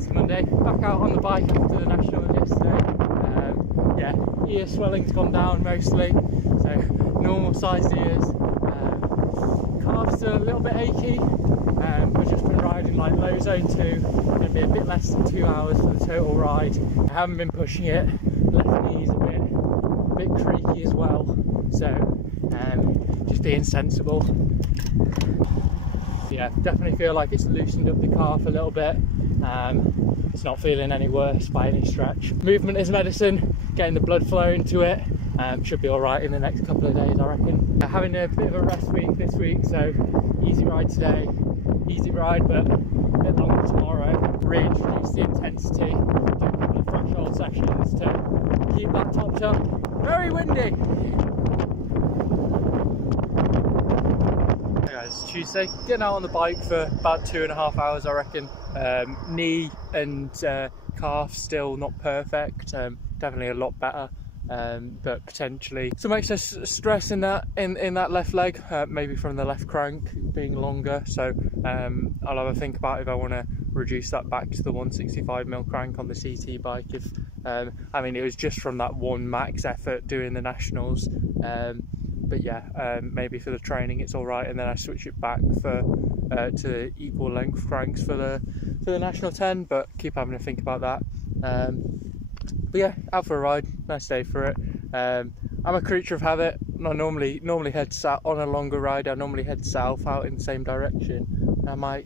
It's Monday, back out on the bike after the Nationals yesterday. Yeah, ear swelling's gone down mostly, so normal sized ears. Calves still a little bit achy. I've just been riding like low zone 2, going to be a bit less than 2 hours for the total ride. I haven't been pushing it, left knee's a bit creaky as well, so just being sensible. Yeah, definitely feel like it's loosened up the calf a little bit. It's not feeling any worse by any stretch. Movement is medicine, getting the blood flow into it. Should be alright in the next couple of days, I reckon. Having a bit of a rest week this week, so easy ride today, easy ride, but a bit longer tomorrow. Reintroduce the intensity, do a couple of threshold sessions to keep that topped up. Very windy. Hey guys, it's Tuesday. Getting out on the bike for about 2.5 hours, I reckon. Knee and calf still not perfect, definitely a lot better. But potentially some excess stress in that left leg, maybe from the left crank being longer, so I'll have a think about if I want to reduce that back to the 165mm crank on the CT bike. If I mean, it was just from that one max effort doing the Nationals, but yeah, maybe for the training it's all right, and then I switch it back for to equal length cranks for the National 10, but keep having to think about that. But yeah, out for a ride, nice day for it. I'm a creature of habit. I normally head south on a longer ride. I normally head south out in the same direction. And why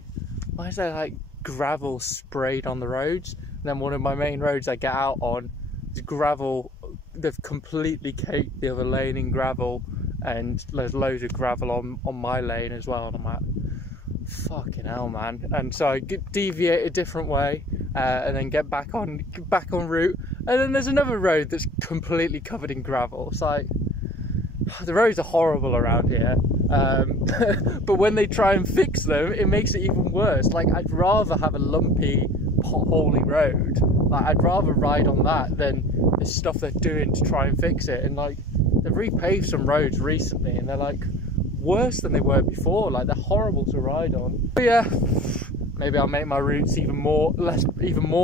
is there like gravel sprayed on the roads? And then one of my main roads I get out on is gravel. They've completely caked the other lane in gravel, and there's loads of gravel on my lane as well. And I'm like, fucking hell, man. And so I deviate a different way, and then get back on route, and then there's another road that's completely covered in gravel. It's like, the roads are horrible around here, but when they try and fix them, it makes it even worse. Like, I'd rather have a lumpy, potholey road. Like, I'd rather ride on that than the stuff they're doing to try and fix it. And like, they've repaved some roads recently, and they're like worse than they were before. Like, they're horrible to ride on. But yeah, maybe I'll make my routes even more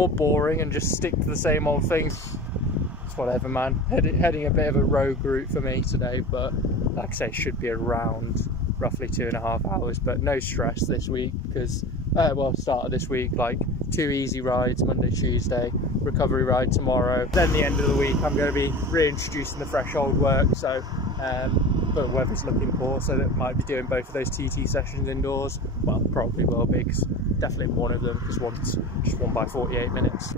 boring and just stick to the same old things. It's whatever, man. Heading a bit of a rogue route for me today, but like I say, should be around roughly 2.5 hours, but no stress this week because well, start of this week, like 2 easy rides Monday, Tuesday, recovery ride tomorrow. Then the end of the week I'm going to be reintroducing the threshold work, so but weather's looking poor, so that might be doing both of those TT sessions indoors. Well, probably will be, because definitely one of them, because one's just 1 by 48 minutes.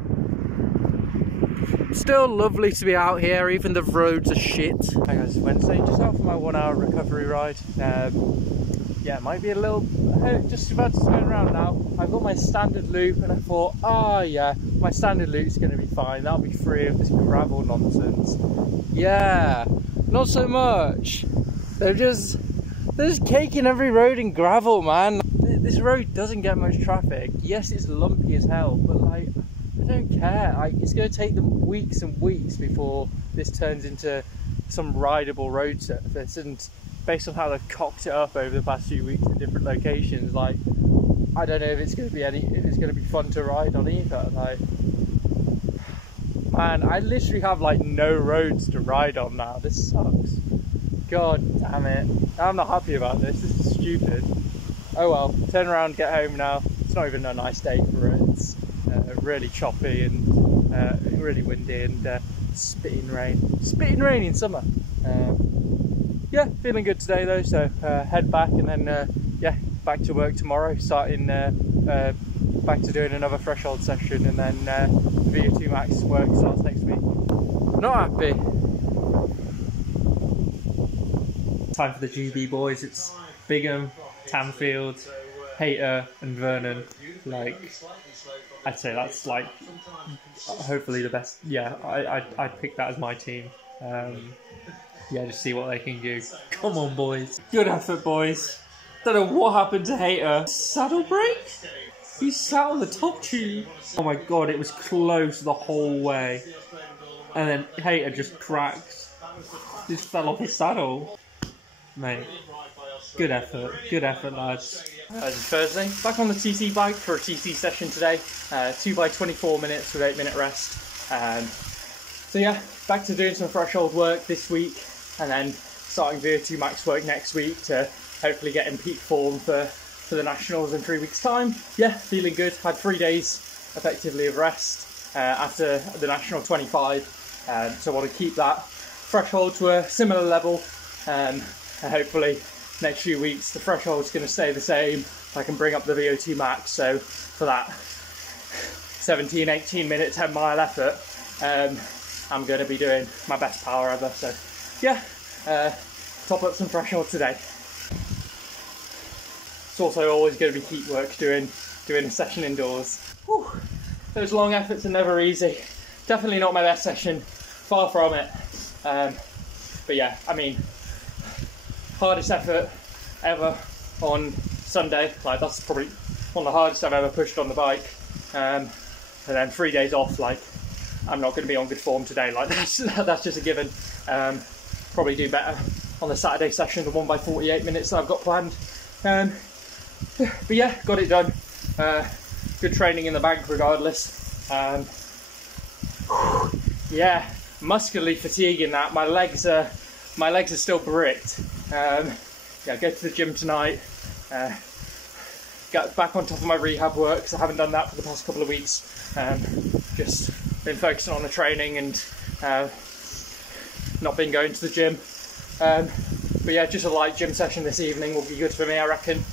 Still lovely to be out here, even the roads are shit. Hey guys, it's Wednesday, just out for my 1 hour recovery ride. Yeah, it might be a little, just about to turn around now. I've got my standard loop, and I thought, oh yeah, my standard loop's going to be fine. That'll be free of this gravel nonsense. Yeah, not so much. They're just caking every road in gravel, man. This road doesn't get much traffic. Yes, it's lumpy as hell, but like, I don't care. Like, it's going to take them weeks and weeks before this turns into some rideable road surface. And based on how they've cocked it up over the past few weeks in different locations, like, I don't know if it's going to be fun to ride on either. Like, man, I literally have like no roads to ride on now. This sucks. God damn it. I'm not happy about this. This is stupid. Oh well, turn around, get home now. It's not even a nice day for it. It's really choppy and really windy and spitting rain. Spitting rain in summer. Yeah, feeling good today though, so head back and then yeah, back to work tomorrow, starting back to doing another threshold session, and then the VO2 max work starts next week. Not happy. Time for the GB boys. It's Bigham, Tamfield, Hayter and Vernon. Like, I'd say that's like hopefully the best. Yeah, I'd pick that as my team. Yeah, just see what they can do. Come on, boys. Good effort, boys. Don't know what happened to Hayter. Saddle break? He sat on the top tube. Oh my god, it was close the whole way. And then Hayter just cracked. Just fell off his saddle. Mate, good effort, lads. It's Thursday, back on the TT bike for a TT session today, 2 by 24 minutes with 8-minute rest. So yeah, back to doing some threshold work this week and then starting VO2 max work next week to hopefully get in peak form for the Nationals in 3 weeks time. Yeah, feeling good, had 3 days effectively of rest after the National 25, so I want to keep that threshold to a similar level, and hopefully next few weeks the threshold's going to stay the same. I can bring up the VO2 max, so for that 17-18 minute 10 mile effort, I'm going to be doing my best power ever. So yeah, top up some threshold today. It's also always going to be heat work doing a session indoors. Whew. Those long efforts are never easy. Definitely not my best session, far from it. But yeah, I mean, hardest effort ever on Sunday. Like, that's probably one of the hardest I've ever pushed on the bike. And then 3 days off, like, I'm not going to be on good form today. Like, that's just a given. Probably do better on the Saturday session, the 1 by 48 minutes that I've got planned. But yeah, got it done. Good training in the bank regardless. Yeah, muscularly fatiguing that. My legs are still bricked. Yeah, go to the gym tonight. Get back on top of my rehab work because I haven't done that for the past couple of weeks. Just been focusing on the training and not been going to the gym. But yeah, just a light gym session this evening will be good for me, I reckon.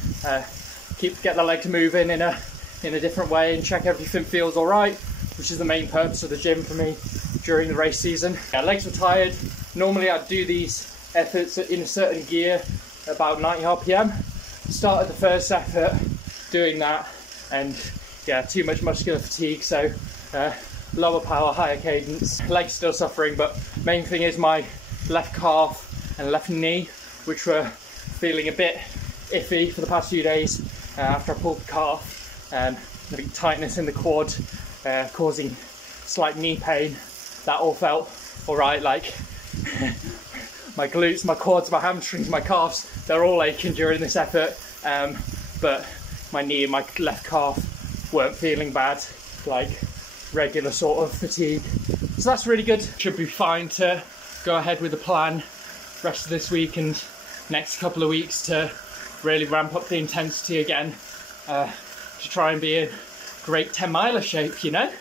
Get the legs moving in a different way and check everything feels all right, which is the main purpose of the gym for me during the race season. Yeah, legs were tired. Normally I'd do these efforts in a certain gear, about 90 RPM. Started the first effort doing that, and yeah, too much muscular fatigue, so lower power, higher cadence. Legs still suffering, but main thing is my left calf and left knee, which were feeling a bit iffy for the past few days after I pulled the calf, and a bit tightness in the quad, causing slight knee pain. That all felt all right. Like my glutes, my quads, my hamstrings, my calves, they're all aching during this effort, but my knee and my left calf weren't feeling bad, like regular sort of fatigue. So that's really good. Should be fine to go ahead with the plan rest of this week and next couple of weeks to really ramp up the intensity again, to try and be in great 10 miler shape, you know?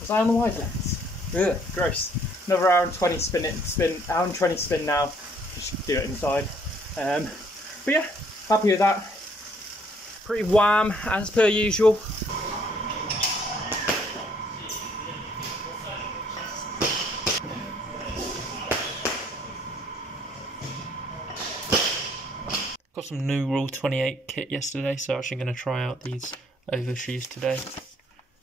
Was I on the wide lens? Ugh, gross. Another hour and 20 hour and 20 spin now. Just do it inside. But yeah, happy with that. Pretty wham as per usual. Got some new Rule 28 kit yesterday, so actually going to try out these overshoes today.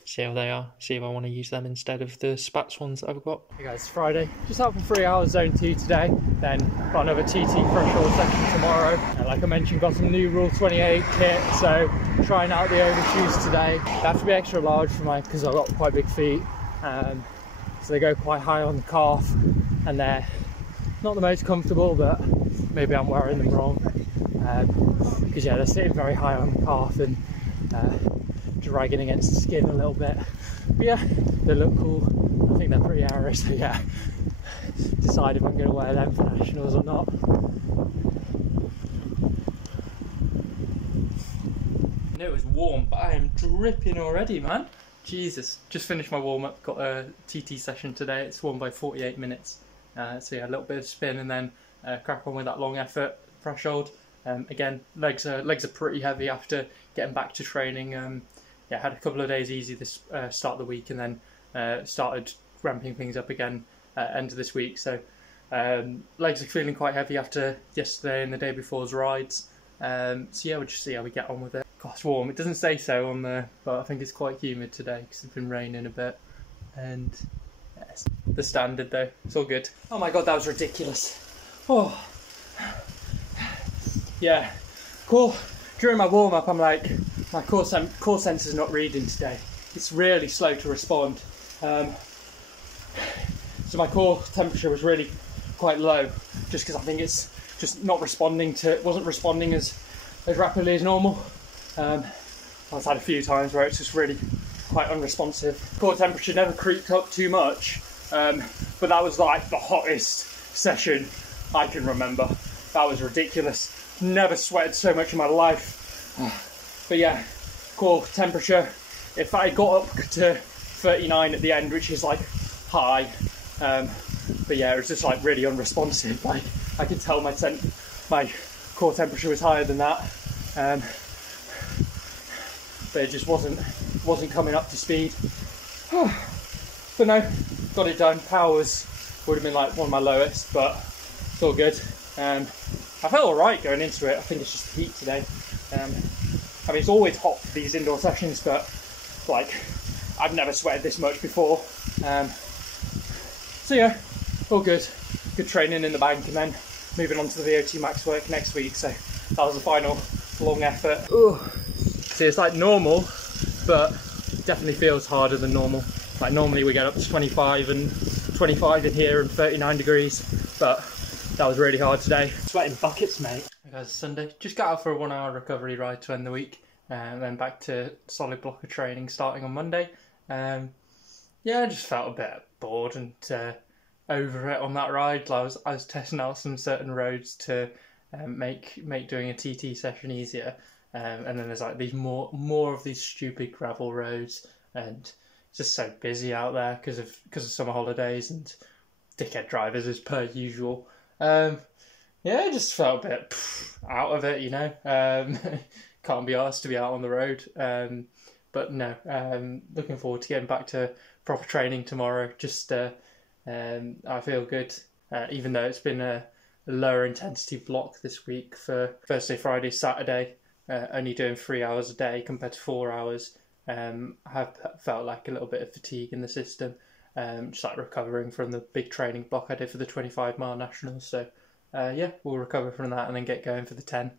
See how they are, see if I want to use them instead of the Spats ones that I've got. Hey guys, it's Friday. Just out for 3 hours zone 2 today, then got another TT threshold session tomorrow. And like I mentioned, got some new Rule 28 kit, so trying out the overshoes today. They have to be extra large for my, because I've got quite big feet. So they go quite high on the calf, and they're not the most comfortable, but maybe I'm wearing them wrong. Because yeah, they're sitting very high on the calf and dragging against the skin a little bit. But yeah, they look cool. I think they're pretty airy, so yeah, decide if I'm going to wear them for Nationals or not. I knew it was warm, but I am dripping already, man. Jesus. Just finished my warm-up, got a TT session today. It's 1 by 48 minutes. So yeah, a little bit of spin and then crack on with that long effort threshold. Again, legs are pretty heavy after getting back to training. Yeah, had a couple of days easy this start of the week, and then started ramping things up again end of this week. So legs are feeling quite heavy after yesterday and the day before's rides. So yeah, we'll just see how we get on with it. God, it's warm. It doesn't say so on there, but I think it's quite humid today because it's been raining a bit. And yes, the standard though, it's all good. Oh my god, that was ridiculous. Oh. Yeah, cool. During my warm-up, I'm like, my core sensor's not reading today. It's really slow to respond. So my core temperature was really quite low, just because I think it's just not responding to, it wasn't responding as as rapidly as normal. I've had a few times where it's just really quite unresponsive. Core temperature never creeped up too much, but that was like the hottest session I can remember. That was ridiculous. Never sweated so much in my life. But yeah, core temperature, if I got up to 39 at the end, which is like high, but yeah, it was just like really unresponsive. Like I could tell my core temperature was higher than that, but it just wasn't coming up to speed. But no, got it done. Powers would have been like one of my lowest, but it's all good. I felt alright going into it. I think it's just the heat today. I mean, it's always hot for these indoor sessions, but like I've never sweated this much before. So yeah, all good. Good training in the bank, and then moving on to the VO2 max work next week. So that was the final long effort. Ooh. See, it's like normal, but definitely feels harder than normal. Like normally we get up to 25 in here and 39 degrees, but that was really hard today. Sweating buckets, mate. Hey guys, it's Sunday. Just got out for a 1 hour recovery ride to end the week, and then back to solid block of training starting on Monday. Yeah, I just felt a bit bored and over it on that ride. I was testing out some certain roads to make doing a TT session easier, and then there's like these more of these stupid gravel roads, and it's just so busy out there because of summer holidays and dickhead drivers as per usual. Yeah, I just felt a bit out of it, you know. Can't be asked to be out on the road. But no, looking forward to getting back to proper training tomorrow. Just I feel good, even though it's been a lower intensity block this week for Thursday, Friday, Saturday. Only doing 3 hours a day compared to 4 hours. I have felt like a little bit of fatigue in the system. Just like recovering from the big training block I did for the 25 mile nationals. So yeah, we'll recover from that and then get going for the 10.